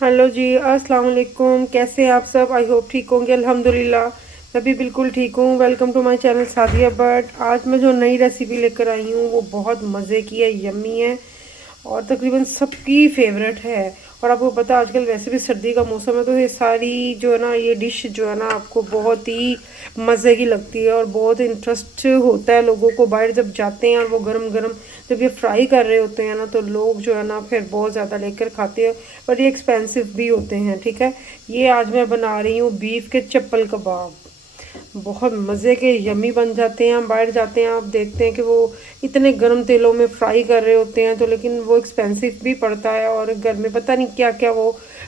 Hello जी, अस्सलाम वालेकुम। कैसे हैं आप सब? आई होप ठीक होंगे। अल्हम्दुलिल्लाह मैं भी बिल्कुल ठीक हूँ। Welcome to my channel Sadia Butt. आज मैं जो नई रेसिपी लेकर आई हूँ वो बहुत मज़े की है, यम्मी है और तकरीबन सबकी फेवरेट है। और आपको पता है आजकल वैसे भी सर्दी का मौसम है, तो ये सारी जो है ना, ये डिश जो है ना, आपको बहुत ही मज़े की लगती है और बहुत इंटरेस्ट होता है लोगों को। बाहर जब जाते हैं और वो गरम गरम जब ये फ्राई कर रहे होते हैं ना, तो लोग जो है ना फिर बहुत ज़्यादा लेकर खाते हैं। पर ये एक्सपेंसिव भी होते हैं। ठीक है, ये आज मैं बना रही हूँ बीफ के चप्पल कबाब। बहुत मज़े के यमी बन जाते हैं। हम बाहर जाते हैं, आप देखते हैं कि वो इतने गर्म तेलों में फ्राई कर रहे होते हैं, तो लेकिन वो एक्सपेंसिव भी पड़ता है। और घर में पता नहीं क्या क्या वो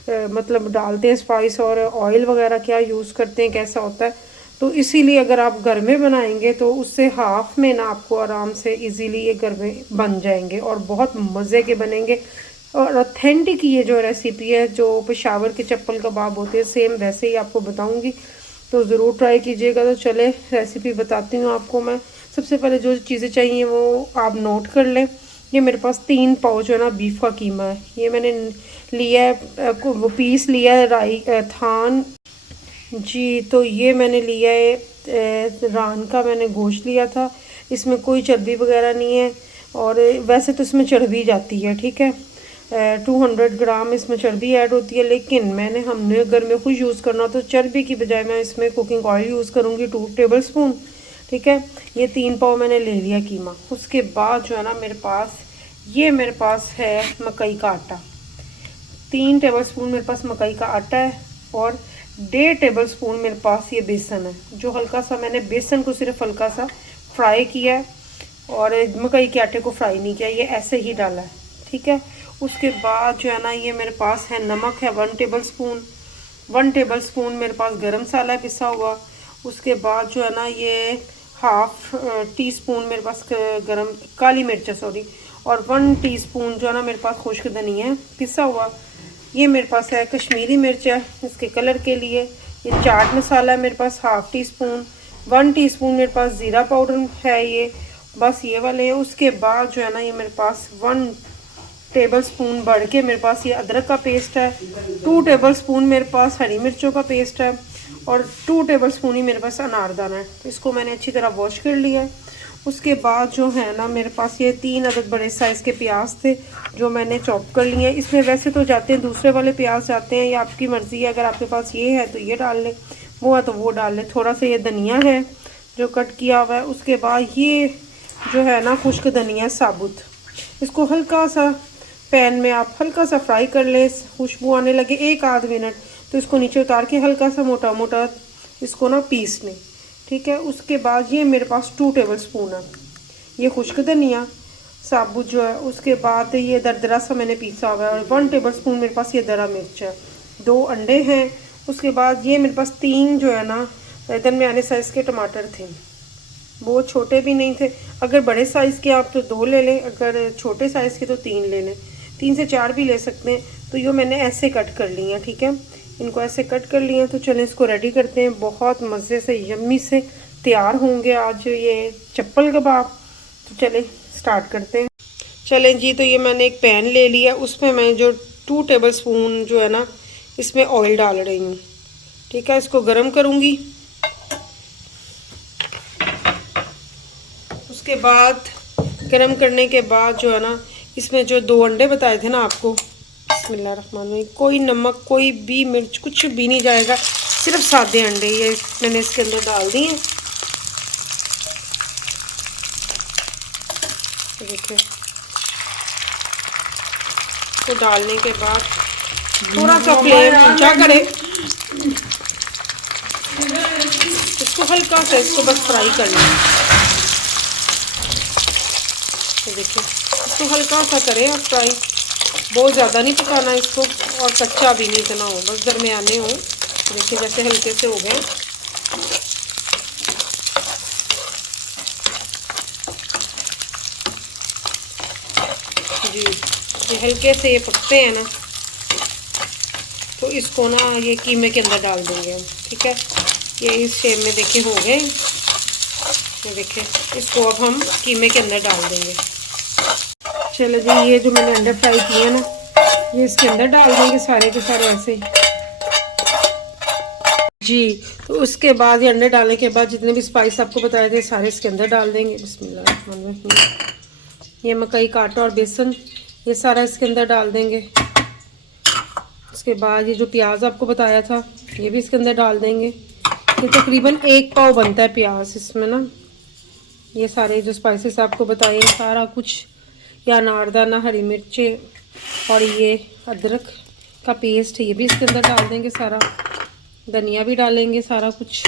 मतलब डालते हैं स्पाइस, और ऑयल वगैरह क्या यूज़ करते हैं, कैसा होता है। तो इसीलिए अगर आप घर में बनाएंगे तो उससे हाफ में ना आपको आराम से इजीली ये घर में बन जाएंगे और बहुत मज़े के बनेंगे। और ऑथेंटिक ये जो रेसिपी है, जो पेशावर के चप्पल कबाब होते हैं, सेम वैसे ही आपको बताऊंगी, तो ज़रूर ट्राई कीजिएगा। तो चले रेसिपी बताती हूँ आपको मैं। सबसे पहले जो चीज़ें चाहिए वो आप नोट कर लें। ये मेरे पास 3 पाव जो है ना बीफ का कीमा है, ये मैंने लिया है। वो पीस लिया है राई थान जी। तो ये मैंने लिया है रान का मैंने गोश्त लिया था। इसमें कोई चर्बी वगैरह नहीं है, और वैसे तो इसमें चर्बी जाती है। ठीक है, 200 ग्राम इसमें चर्बी ऐड होती है, लेकिन हमने अगर में खुद यूज़ करना तो चर्बी की बजाय मैं इसमें कुकिंग ऑयल यूज़ करूँगी 2 टेबल स्पून। ठीक है, ये 3 पाव मैंने ले लिया कीमा। उसके बाद जो है ना मेरे पास है मकई का आटा। 3 टेबल स्पून मेरे पास मकई का आटा है, और 1.5 टेबल स्पून मेरे पास ये बेसन है, जो हल्का सा मैंने बेसन को सिर्फ हल्का सा फ्राई किया है, और मकई के आटे को फ्राई नहीं किया, ये ऐसे ही डाला है। ठीक है, उसके बाद जो है ना ये मेरे पास है नमक है 1 टेबल स्पून। 1 टेबल स्पून मेरे पास गरम मसाला है पिसा हुआ। उसके बाद जो है ना ये हाफ टी स्पून मेरे पास गरम काली मिर्च है, सॉरी। और 1 टीस्पून जो है ना मेरे पास खुश्क धनिया है पिसा हुआ। ये मेरे पास है कश्मीरी मिर्च है इसके कलर के लिए। ये चाट मसाला है मेरे पास हाफ टी स्पून। 1 टीस्पून मेरे पास ज़ीरा पाउडर है, ये बस ये वाले हैं। उसके बाद जो है ना ये मेरे पास 1 टेबल स्पून बढ़ के मेरे पास ये अदरक का पेस्ट है। 2 टेबल स्पून मेरे पास हरी मिर्चों का पेस्ट है, और 2 टेबल स्पून ही मेरे पास अनारदाना है। तो इसको मैंने अच्छी तरह वॉश कर लिया है। उसके बाद जो है ना मेरे पास ये 3 अदद बड़े साइज़ के प्याज थे, जो मैंने चॉप कर लिए हैं। इसमें वैसे तो जाते हैं दूसरे वाले प्याज जाते हैं, या आपकी मर्ज़ी है, अगर आपके पास ये है तो ये डाल लें, वो है तो वो डाल लें। थोड़ा सा ये धनिया है जो कट किया हुआ है। उसके बाद ये जो है ना खुश्क धनिया साबुत, इसको हल्का सा पैन में आप हल्का सा फ्राई कर लें, खुशबू आने लगे 1 आध मिनट, तो इसको नीचे उतार के हल्का सा मोटा मोटा इसको ना पीस लें। ठीक है, उसके बाद ये मेरे पास 2 टेबल स्पून है ये खुश्क धनिया साबुत जो है। उसके बाद ये दरदरा सा मैंने पीसा हुआ है, और 1 टेबल स्पून मेरे पास ये दरा मिर्च है। 2 अंडे हैं। उसके बाद ये मेरे पास 3 जो है ना दरमियाने साइज़ के टमाटर थे, बहुत छोटे भी नहीं थे। अगर बड़े साइज़ के आप तो 2 ले लें, अगर छोटे साइज़ के तो 3 ले लें, 3 से 4 भी ले सकते हैं। तो ये मैंने ऐसे कट कर लिए हैं। ठीक है, इनको ऐसे कट कर लिए हैं। तो चलें इसको रेडी करते हैं। बहुत मज़े से यम्मी से तैयार होंगे आज ये चप्पल कबाब। तो चलें स्टार्ट करते हैं। चलें जी, तो ये मैंने एक पैन ले लिया, उसमें मैं जो 2 टेबल स्पून जो है ना इसमें ऑयल डाल रही हूँ। ठीक है, इसको गर्म करूँगी। उसके बाद गरम करने के बाद जो है ना इसमें जो 2 अंडे बताए थे ना आपको, बिस्मिल्लाहिर्रहमानिर्रहीम, कोई नमक कोई भी मिर्च कुछ भी नहीं जाएगा, सिर्फ सादे अंडे ये मैंने इसके अंदर डाल दिए। देखिए, तो डालने के बाद थोड़ा सा फ्लेम ऊंचा करें, इसको हल्का सा इसको बस फ्राई करना है। देखिए, इसको हल्का सा करें आप फ्राई, बहुत ज़्यादा नहीं पकाना इसको, और कच्चा भी नहीं इतना हो, बस दरमियाने हो। देखिए जैसे हल्के से हो गए। जी, ये हल्के से ये पकते हैं ना, तो इसको ना ये कीमे के अंदर डाल देंगे हम। ठीक है, ये इस शेप में देखिए हो गए। ये देखिए, इसको अब हम कीमे के अंदर डाल देंगे। चलो जी, ये जो मैंने अंडे फ्राई किए हैं ना ये इसके अंदर डाल देंगे सारे के सारे ऐसे ही जी। तो उसके बाद ये अंडे डालने के बाद जितने भी स्पाइस आपको बताए थे सारे इसके अंदर डाल देंगे। बिस्मिल्लाह। ये मकई का आटा और बेसन ये सारा इसके अंदर डाल देंगे। उसके बाद ये जो प्याज आपको बताया था ये भी इसके अंदर डाल देंगे। ये तकरीबन 1 पाव बनता है प्याज इसमें ना। ये सारे जो स्पाइसेस आपको बताए सारा कुछ, या अनारदाना, हरी मिर्चें और ये अदरक का पेस्ट ये भी इसके अंदर डाल देंगे सारा। धनिया भी डालेंगे सारा कुछ।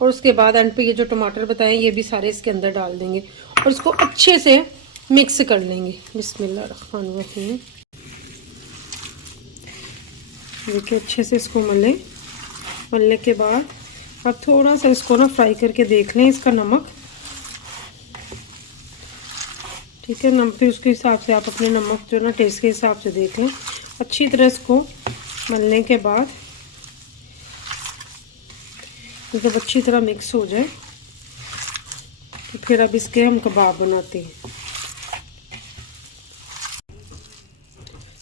और उसके बाद एंड पे ये जो टमाटर बताएं ये भी सारे इसके अंदर डाल देंगे और इसको अच्छे से मिक्स कर लेंगे। बिस्मिल्लाहिर्रहमानिर्रहीम। देखिए अच्छे से इसको मलने के बाद अब थोड़ा सा इसको ना फ्राई करके देख लें इसका नमक। ठीक है, नमक फिर उसके हिसाब से आप अपने नमक जो ना टेस्ट के हिसाब से देख लें। अच्छी तरह इसको मलने के बाद जब अच्छी तरह मिक्स हो जाए तो फिर अब इसके हम कबाब बनाते हैं।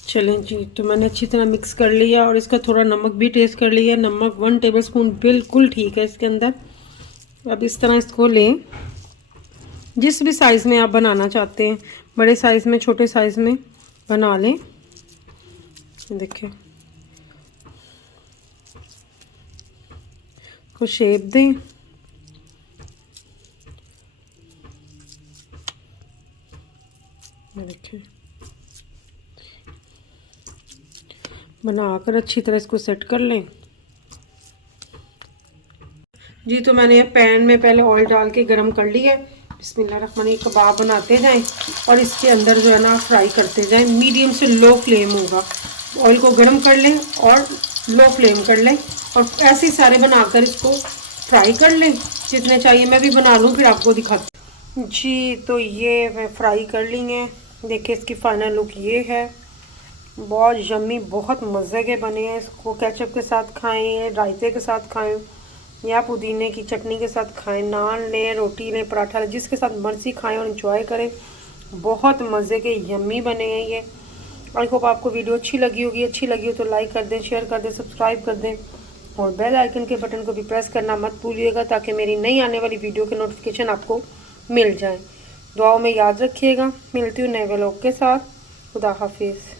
चलें जी, तो मैंने अच्छी तरह मिक्स कर लिया और इसका थोड़ा नमक भी टेस्ट कर लिया। नमक 1 टेबलस्पून बिल्कुल ठीक है इसके अंदर। अब इस तरह इसको लें, जिस भी साइज़ में आप बनाना चाहते हैं, बड़े साइज़ में, छोटे साइज़ में बना लें। देखिए को शेप दें। देखिए बनाकर अच्छी तरह इसको सेट कर लें जी। तो मैंने ये पैन में पहले ऑयल डाल के गरम कर लिया है। बिस्मिल्लाहिर्रहमानिर्रहीम। कबाब बनाते जाएं और इसके अंदर जो है ना फ्राई करते जाएं। मीडियम से लो फ्लेम होगा। ऑयल को गरम कर लें और लो फ्लेम कर लें और ऐसे ही सारे बनाकर इसको फ्राई कर लें जितने चाहिए। मैं भी बना लूँ फिर आपको दिखाती हूँ जी। तो ये मैं फ्राई कर ली हैं। देखिए इसकी फाइनल लुक ये है। बहुत यम्मी, बहुत मज़े के बने हैं। इसको केचप के साथ खाएं, रायते के साथ खाएं या पुदीने की चटनी के साथ खाएं। नान लें, रोटी लें, पराठा लें, जिसके साथ मर्जी खाएं और एंजॉय करें। बहुत मज़े के यम्मी बने हैं ये। आई होप आपको वीडियो अच्छी लगी होगी। अच्छी लगी हो तो लाइक कर दें, शेयर कर दें, सब्सक्राइब कर दें और बेल आइकन के बटन को भी प्रेस करना मत भूलिएगा ताकि मेरी नई आने वाली वीडियो के नोटिफिकेशन आपको मिल जाए। दुआओं में याद रखिएगा। मिलती हूँ नए व्लॉग के साथ। खुदा हाफिज़।